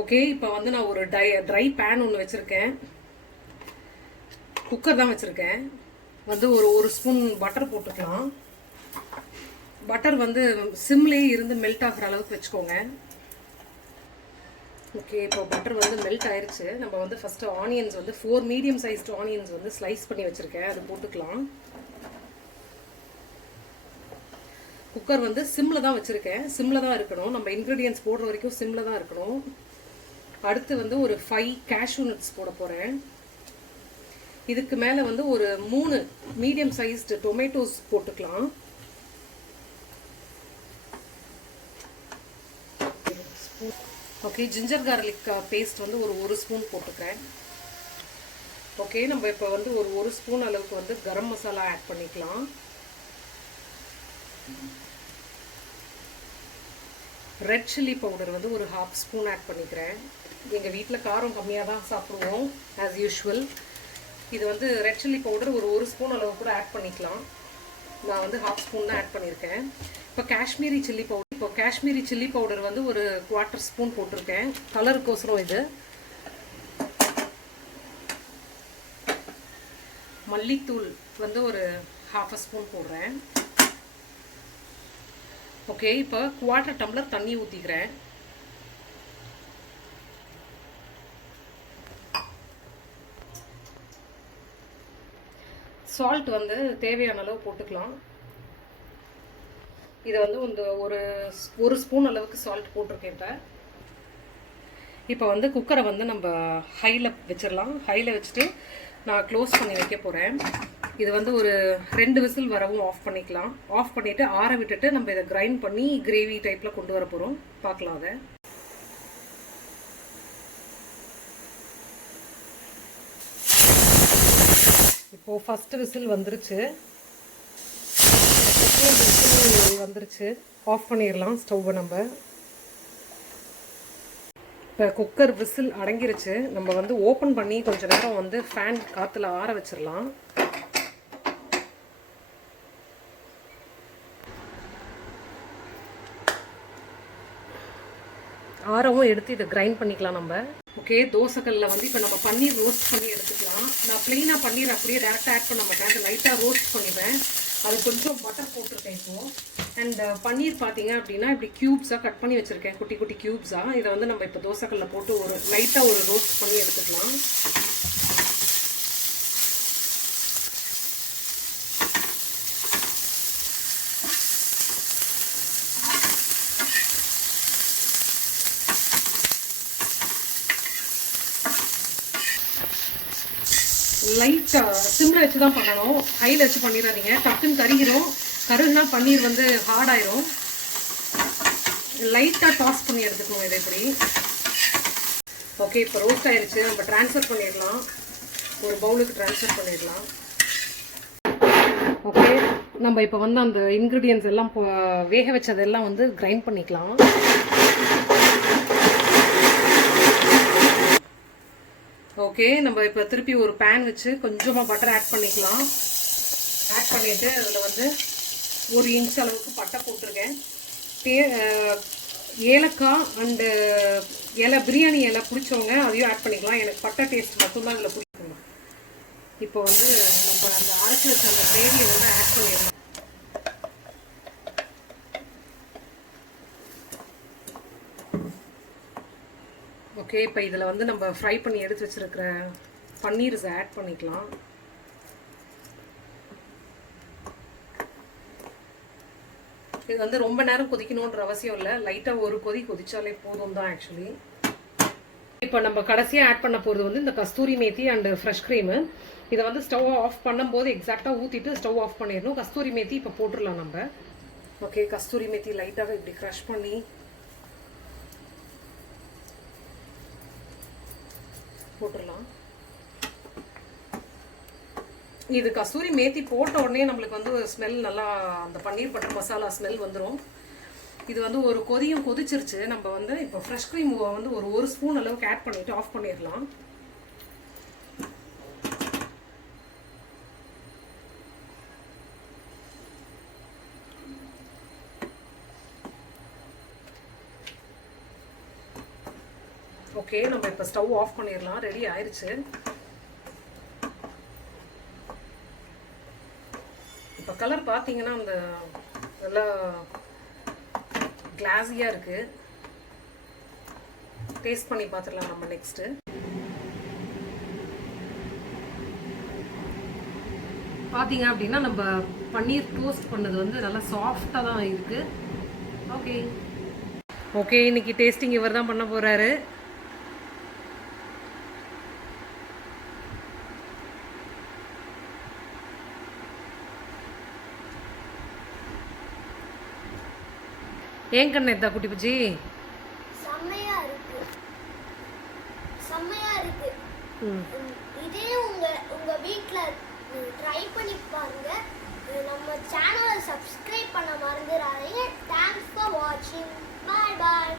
Okay, இப்போ வந்து நான் ஒரு ட்ரை பேன் ஒன்று வச்சுருக்கேன். குக்கர் தான் வச்சுருக்கேன். வந்து ஒரு ஸ்பூன் பட்டர் போட்டுக்கலாம். பட்டர் வந்து சிம்லேயே இருந்து மெல்ட் ஆகிற அளவுக்கு வச்சுக்கோங்க. ஓகே, இப்போ பட்டர் வந்து மெல்ட் ஆயிடுச்சு. நம்ம வந்து ஃபஸ்ட்டு ஆனியன்ஸ் வந்து 4 மீடியம் சைஸ்டு ஆனியன்ஸ் வந்து ஸ்லைஸ் பண்ணி வச்சுருக்கேன். அது போட்டுக்கலாம். குக்கர் வந்து சிம்மில் தான் வச்சுருக்கேன். சிம்மில் தான் இருக்கணும். நம்ம இன்க்ரீடியன்ஸ் போடுற வரைக்கும் சிம்மில் தான் இருக்கணும். அடுத்து வந்து ஒரு 5 கேஷ்யூ நட்ஸ் போட போகிறேன். இதுக்கு மேலே வந்து ஒரு 3 மீடியம் சைஸ்டு டொமேட்டோஸ் போட்டுக்கலாம். ஓகே, ஜிஞ்சர் கார்லிக் பேஸ்ட் வந்து ஒரு ஸ்பூன் போட்டுக்கிறேன். ஓகே, நம்ம இப்போ வந்து ஒரு ஸ்பூன் அளவுக்கு வந்து கரம் மசாலா ஆட் பண்ணிக்கலாம். ரெட் சில்லி பவுடர் வந்து ஒரு 1/2 ஸ்பூன் ஆட் பண்ணிக்கிறேன். எங்கள் வீட்டில் காரம் கம்மியாக தான் சாப்பிடுவோம் ஆஸ் யூஷுவல். இது வந்து ரெட் சில்லி பவுடர் ஒரு ஸ்பூன் அளவு கூட ஆட் பண்ணிக்கலாம். நான் வந்து 1/2 ஸ்பூன் தான் ஆட் பண்ணியிருக்கேன். இப்போ காஷ்மீரி சில்லி பவுடர் வந்து ஒரு 1/4 ஸ்பூன் போட்டிருக்கேன். கலருக்கோசரம் இது. மல்லித்தூள் வந்து ஒரு 1/2 ஸ்பூன் போடுறேன். ஓகே, இப்போ 1/4 டம்ளர் தண்ணி ஊற்றிக்கிறேன். சால்ட் வந்து தேவையான அளவு போட்டுக்கலாம். இதை வந்து ஒரு ஸ்பூன் அளவுக்கு சால்ட் போட்டிருக்கேன். இப்போ வந்து குக்கரை வந்து நம்ம ஹையில் வச்சிடலாம். ஹையில் வச்சுட்டு நான் க்ளோஸ் பண்ணி வைக்க போகிறேன். இது வந்து ஒரு 2 விசில் வரவும் ஆஃப் பண்ணிக்கலாம். ஆஃப் பண்ணிவிட்டு ஆற விட்டுட்டு நம்ம இதை கிரைண்ட் பண்ணி கிரேவி டைப்பில் கொண்டு வர போகிறோம். பார்க்கலாம். அதை இப்போது ஃபஸ்ட்டு விசில் வந்துருச்சு. வந்துருச்சு. ஆஃப் பண்ணிடலாம் ஸ்டவ்வை. நம்ம இப்போ குக்கர் விசில் அடங்கிருச்சு. நம்ம வந்து ஓப்பன் பண்ணி கொஞ்சம் நேரம் வந்து ஃபேன் காற்றுல ஆற வச்சிடலாம். ஆரவும் எடுத்து இதை கிரைண்ட் பண்ணிக்கலாம் நம்ம. ஓகே, தோசைக்கல்ல வந்து இப்போ நம்ம பன்னீர் ரோஸ்ட் பண்ணி எடுத்துக்கலாம். நான் ப்ளெயினாக பன்னீர் அப்படியே டேரெக்டாக ஆட் பண்ண மாட்டேன். அது லைட்டாக ரோஸ்ட் பண்ணிடுவேன். அது கொஞ்சம் பட்டர் போட்டிருக்கேன் இப்போது. அண்ட் பன்னீர் பார்த்தீங்க அப்படின்னா இப்படி க்யூப்ஸாக கட் பண்ணி வச்சுருக்கேன், குட்டி குட்டி க்யூப்ஸாக. இதை வந்து நம்ம இப்போ தோசைக்கல்ல போட்டு லைட்டாக ரோஸ்ட் பண்ணி எடுத்துக்கலாம். லைட்டாக சிம்மில் வச்சு தான் பண்ணணும். ஹையில் வச்சு பண்ணிடாதீங்க, டக்குன்னு கருகிரும். கருகுனா பன்னீர் வந்து ஹார்டாயிரும். லைட்டாக டாஸ் பண்ணி எடுத்துக்கணும் இதை இப்படி. ஓகே, இப்போ ரோஸ்ட் ஆயிடுச்சு. நம்ம ட்ரான்ஸ்ஃபர் பண்ணிடலாம். ஒரு பவுலுக்கு ட்ரான்ஸ்ஃபர் பண்ணிடலாம். ஓகே, நம்ம இப்போ வந்து அந்த இன்க்ரீடியன்ஸ் எல்லாம் வேக வச்சதெல்லாம் வந்து கிரைண்ட் பண்ணிக்கலாம். ஓகே, நம்ம இப்போ திருப்பி ஒரு பேன் வச்சு கொஞ்சமாக பட்டர் ஆட் பண்ணிக்கலாம். ஆட் பண்ணிவிட்டு அதில் வந்து 1 இன்ச் அளவுக்கு பட்டை போட்டிருக்கேன். ஏலக்காய் அண்டு பிரியாணி இலை பிடிச்சவங்க அதையும் ஆட் பண்ணிக்கலாம். எனக்கு பட்டை டேஸ்ட் மட்டும்தான் இதில் பிடிக்கும். இப்போ வந்து நம்ம அந்த அரைச்சி வச்ச அந்த கிரேவியை வந்து ஆட் பண்ணிடலாம். ஓகே, இப்போ இதில் வந்து நம்ம ஃப்ரை பண்ணி எடுத்து வச்சுருக்கிற பன்னீர்ஸை ஆட் பண்ணிக்கலாம். இது வந்து ரொம்ப நேரம் கொதிக்கணுன்ற அவசியம் இல்லை. லைட்டாக ஒரு கொதி கொதிச்சாலே போதும் தான் ஆக்சுவலி. இப்போ நம்ம கடைசியாக ஆட் பண்ண போகிறது வந்து இந்த கஸ்தூரி மேத்தி அண்ட் ஃப்ரெஷ் க்ரீமு. இதை வந்து ஸ்டவ் ஆஃப் பண்ணும்போது எக்ஸாக்டாக ஊற்றிட்டு ஸ்டவ் ஆஃப் பண்ணிடணும். கஸ்தூரி மேத்தி இப்போ போட்டுடலாம் நம்ம. ஓகே, கஸ்தூரி மேத்தி லைட்டாக இப்படி க்ரஷ் பண்ணி போட்டுடலாம். இது கஸ்தூரி மேத்தி போட்ட உடனே நம்மளுக்கு வந்து ஸ்மெல் நல்லா அந்த பன்னீர் பட்டர் மசாலா ஸ்மெல் வந்துடும். இது வந்து ஒரு கொதியும் கொதிச்சிருச்சு. நம்ம வந்து இப்போ ஃப்ரெஷ் க்ரீம் வந்து ஒரு ஸ்பூன் அளவுக்கு ஆட் பண்ணிட்டு ஆஃப் பண்ணிடலாம். ஓகே, நம்ம இப்போ ஸ்டவ் ஆஃப் பண்ணிடலாம். ரெடி ஆயிடுச்சு. இப்போ கலர் பார்த்தீங்கன்னா அந்த நல்லா கிளாஸியாக இருக்குது. டேஸ்ட் பண்ணி பார்த்துடலாம் நம்ம நெக்ஸ்ட்டு. பார்த்தீங்க அப்படின்னா நம்ம பன்னீர் டோஸ்ட் பண்ணது வந்து நல்லா சாஃப்டாக தான் இருக்குது. ஓகே ஓகே, இன்னைக்கு டேஸ்டிங் இவர் தான் பண்ண போகிறாரு. ஏன் கண்ணு எதா குட்டி பூச்சி? செம்மையா இருக்கு, செம்மையா இருக்கு. இதே உங்க வீட்ல ட்ரை பண்ணி பாருங்க. நம்ம சேனலை சப்ஸ்கிரைப் பண்ண மறந்துடாதீங்க. தேங்க்ஸ் ஃபார் வாட்சிங். பாய் பாய்.